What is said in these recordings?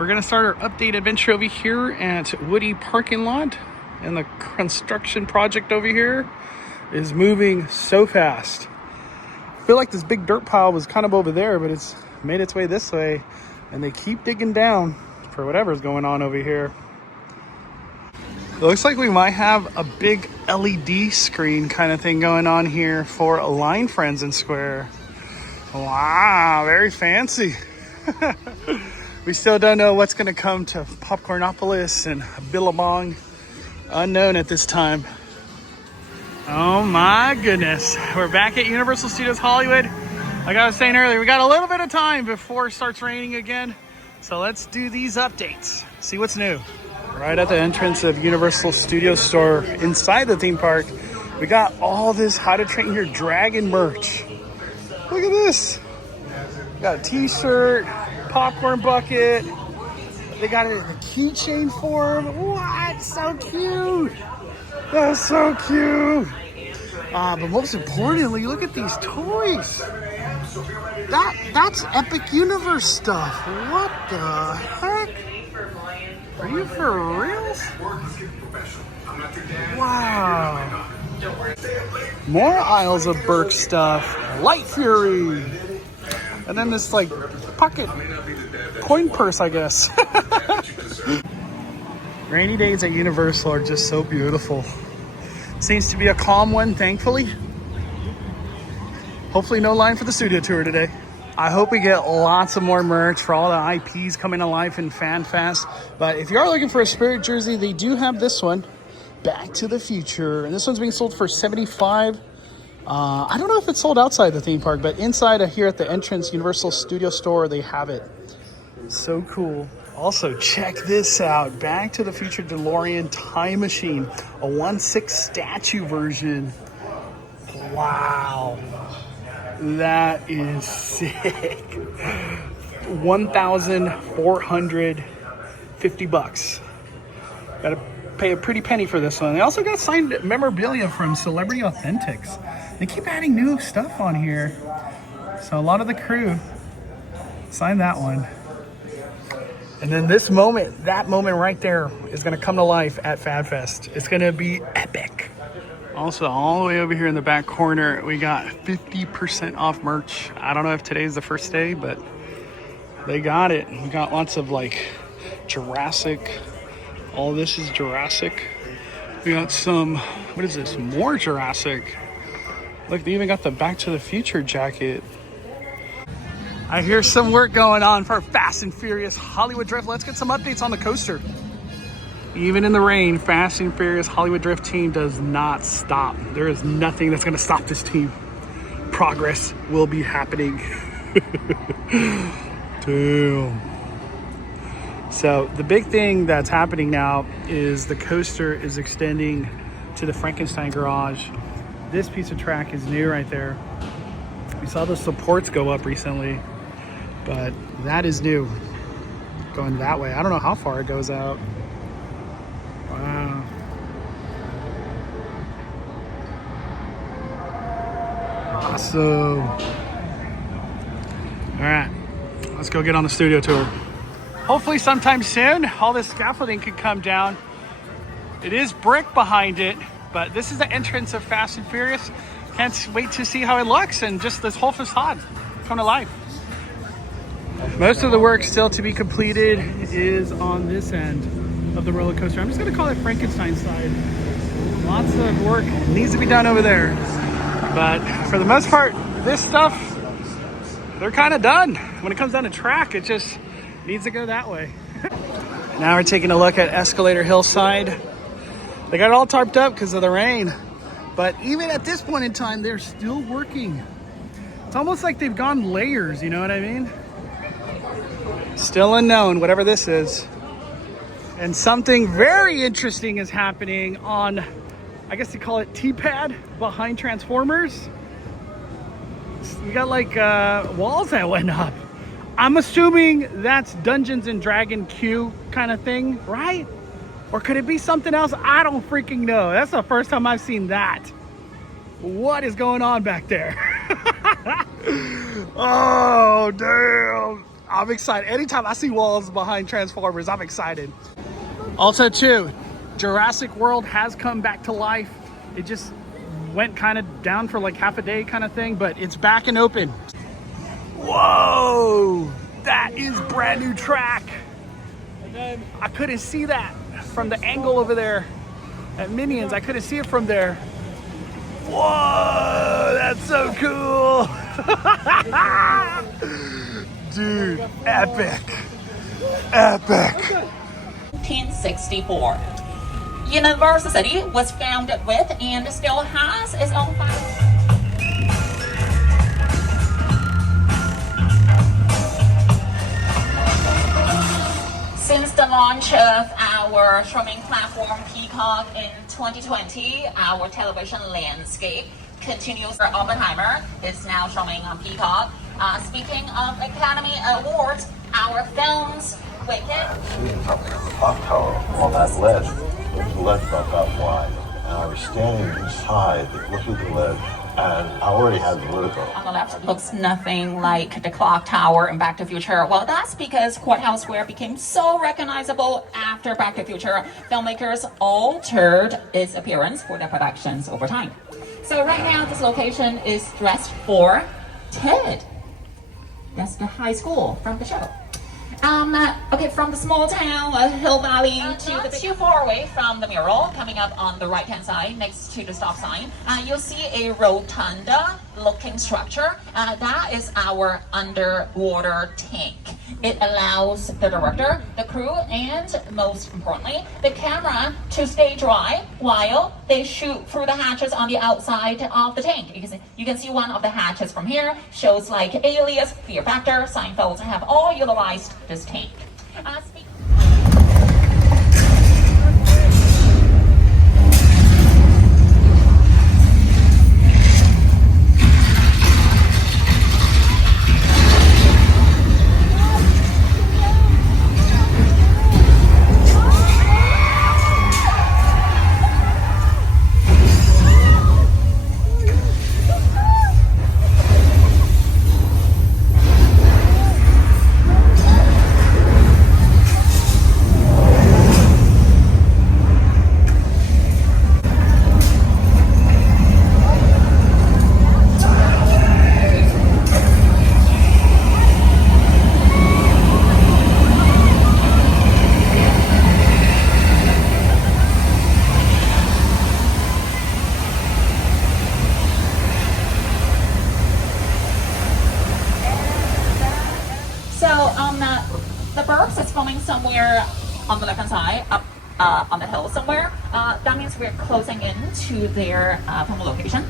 We're gonna start our update adventure over here at Woody parking lot, and the construction project over here is moving so fast. I feel like this big dirt pile was kind of over there, but it's made its way this way, and they keep digging down for whatever's going on over here. It looks like we might have a big LED screen kind of thing going on here for Line Friends and Square. Wow, very fancy. We still don't know what's going to come to Popcornopolis and Billabong. Unknown at this time. Oh my goodness. We're back at Universal Studios Hollywood. Like I was saying earlier, we got a little bit of time before it starts raining again. So let's do these updates. See what's new. Right at the entrance of Universal Studios store inside the theme park, we got all this How to Train Your Dragon merch. Look at this. We got a t-shirt, popcorn bucket. They got it in a keychain form. What? So cute. That's so cute. But most importantly, look at these toys. That's Epic Universe stuff. What the heck? Are you for real? Wow. More aisles of Burke stuff. Light Fury. And then this like pocket coin purse, I guess. Rainy days at Universal are just so beautiful. Seems to be a calm one, thankfully. Hopefully no line for the studio tour today. I hope we get lots of more merch for all the IPs coming to life in FanFest. But if you are looking for a Spirit jersey, they do have this one, Back to the Future. And this one's being sold for $75. I don't know if it's sold outside the theme park, but inside here at the entrance Universal Studio store, they have it. So cool. Also, check this out. Back to the Future DeLorean Time Machine, a 1/6 statue version. Wow. That is sick. $1,450. Gotta pay a pretty penny for this one. They also got signed memorabilia from Celebrity Authentics. They keep adding new stuff on here. So a lot of the crew signed that one. And then this moment, that moment right there is gonna come to life at FanFest. It's gonna be epic. Also, all the way over here in the back corner, we got 50% off merch. I don't know if today's the first day, but they got it. We got lots of like Jurassic. All this is Jurassic. We got some, what is this? More Jurassic. Look, they even got the Back to the Future jacket. I hear some work going on for Fast and Furious Hollywood Drift. Let's get some updates on the coaster. Even in the rain, Fast and Furious Hollywood Drift team does not stop. There is nothing that's going to stop this team. Progress will be happening. Damn. So the big thing that's happening now is the coaster is extending to the Frankenstein garage. This piece of track is new right there. We saw the supports go up recently, but that is new. Going that way. I don't know how far it goes out. Wow. Awesome. All right, let's go get on the studio tour. Hopefully sometime soon, all this scaffolding could come down. It is brick behind it, but this is the entrance of Fast and Furious. Can't wait to see how it looks and just this whole facade come to life. Most of the work still to be completed is on this end of the roller coaster. I'm just gonna call it Frankenstein side. Lots of work needs to be done over there. But for the most part, this stuff, they're kind of done. When it comes down to track, it just needs to go that way. Now we're taking a look at Escalator Hillside. They got it all tarped up because of the rain. But even at this point in time, they're still working. It's almost like they've gone layers, you know what I mean? Still unknown, whatever this is. And something very interesting is happening on, I guess you call it T-pad behind Transformers. We got like walls that went up. I'm assuming that's Dungeons and Dragon Q kind of thing, right? Or could it be something else? I don't freaking know. That's the first time I've seen that. What is going on back there? Oh, damn. I'm excited. Anytime I see walls behind Transformers, I'm excited. Also too, Jurassic World has come back to life. It just went kind of down for like half a day kind of thing, but it's back and open. Whoa, that is brand new track. I couldn't see that from the angle over there at Minions. I couldn't see it from there. Whoa, that's so cool. Dude, epic. Epic. 1964. University was founded with and still has its own Since the launch of our streaming platform Peacock in 2020, our television landscape continues. Oppenheimer is now streaming on Peacock. Speaking of Academy Awards, our films Wicked. The clock tower on that ledge. The ledge about that wide, and I was standing inside, looking at the ledge, and I already had vertigo. On the left looks nothing like the clock tower in Back to the Future. Well, that's because Courthouse Square became so recognizable after Back to the Future. Filmmakers altered its appearance for their productions over time. So right now, this location is dressed for TED. That's the high school from the show. Okay, from the small town of Hill Valley to not too far away from the mural, coming up on the right-hand side next to the stop sign, you'll see a rotunda-looking structure. That is our underwater tank. It allows the director, the crew, and most importantly, the camera to stay dry while they shoot through the hatches on the outside of the tank. You can see one of the hatches from here. Shows like Alias, Fear Factor, Seinfeld have all utilized this tank. The Burbs is filming somewhere on the left-hand side, up on the hill somewhere. That means we're closing in to their film location.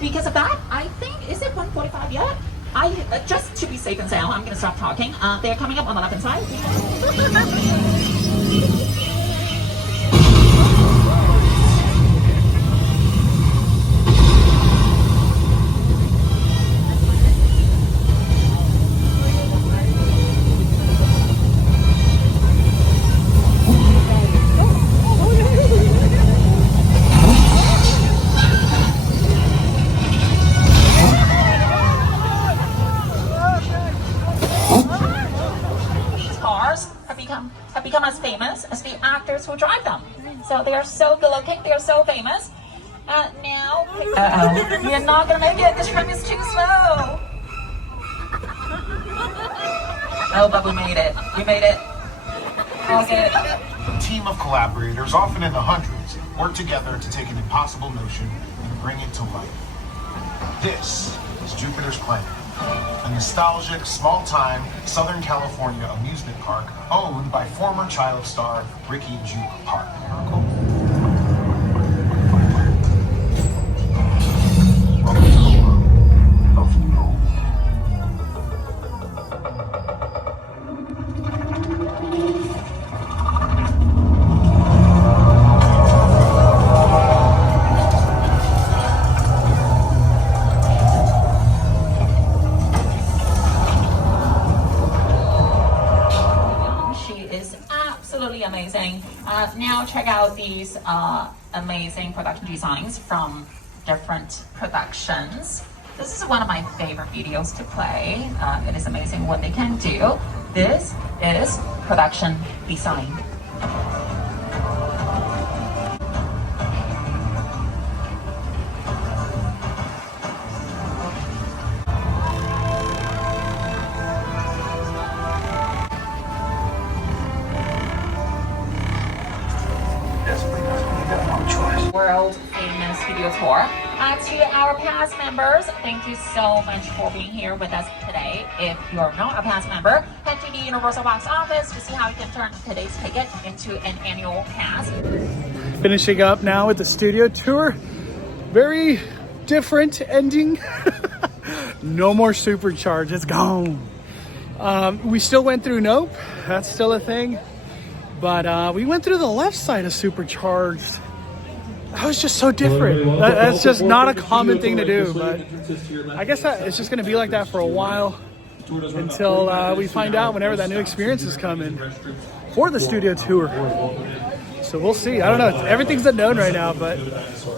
Because of that, I think, is it 1:45 yet? Just to be safe and sound, I'm going to stop talking. They're coming up on the left-hand side. Have become as famous as the actors who drive them. So they are so good looking, they are so famous. Now, we're not gonna make it. This train is too slow. Oh, but we made it. We made it. All good. A team of collaborators, often in the hundreds, work together to take an impossible notion and bring it to life. This is Jupiter's Planet, a nostalgic, small-time Southern California amusement park owned by former child star Ricky Juke Park. Amazing. Now check out these amazing production designs from different productions. This is one of my favorite videos to play. It is amazing what they can do. This is production design. World famous video tour. To our past members, thank you so much for being here with us today. If you're not a past member, head to the Universal box office to see how you can turn today's ticket into an annual pass. Finishing up now with the studio tour. Very different ending. No more Supercharge, it's gone. We still went through Nope, that's still a thing. But we went through the left side of Supercharged. That was just so different. That's just not a common thing to do, but I guess that it's just going to be like that for a while until we find out whenever that new experience is coming for the studio tour. So we'll see. I don't know. Everything's unknown right now, but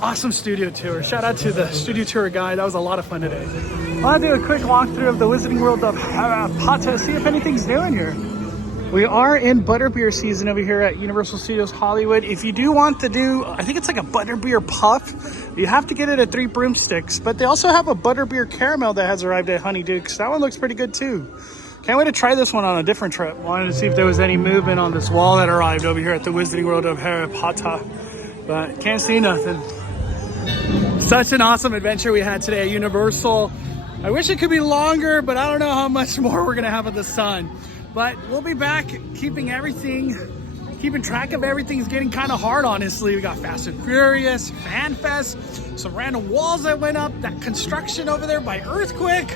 awesome studio tour. Shout out to the studio tour guy. That was a lot of fun today. I want to do a quick walkthrough of the Wizarding World of Harry Potter, see if anything's new in here. We are in butterbeer season over here at Universal Studios Hollywood. If you do want to do, I think it's like a butterbeer puff, you have to get it at 3 Broomsticks. But they also have a butterbeer caramel that has arrived at Honeydukes. That one looks pretty good too. Can't wait to try this one on a different trip. Wanted to see if there was any movement on this wall that arrived over here at the Wizarding World of Harry Potter. But can't see nothing. Such an awesome adventure we had today at Universal. I wish it could be longer, but I don't know how much more we're gonna have of the sun. But we'll be back keeping track of everything's getting kind of hard, honestly. We got Fast and Furious, Fan Fest, some random walls that went up, that construction over there by Earthquake.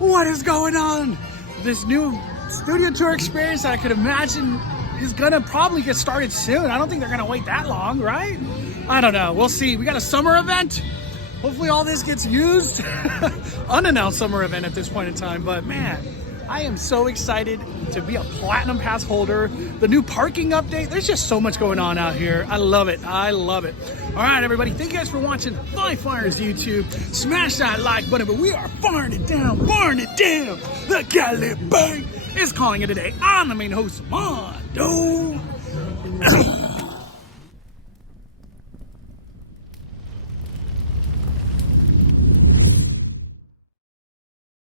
What is going on? This new studio tour experience that I could imagine is gonna probably get started soon. I don't think they're gonna wait that long, right? I don't know, we'll see. We got a summer event. Hopefully all this gets used. Unannounced summer event at this point in time, but man, I am so excited to be a Platinum Pass holder. The new parking update, there's just so much going on out here. I love it, I love it. All right, everybody, thank you guys for watching My Fire's YouTube. Smash that like button, but we are firing it down. The Cali Bang is calling it a day. I'm the main host, Mondo.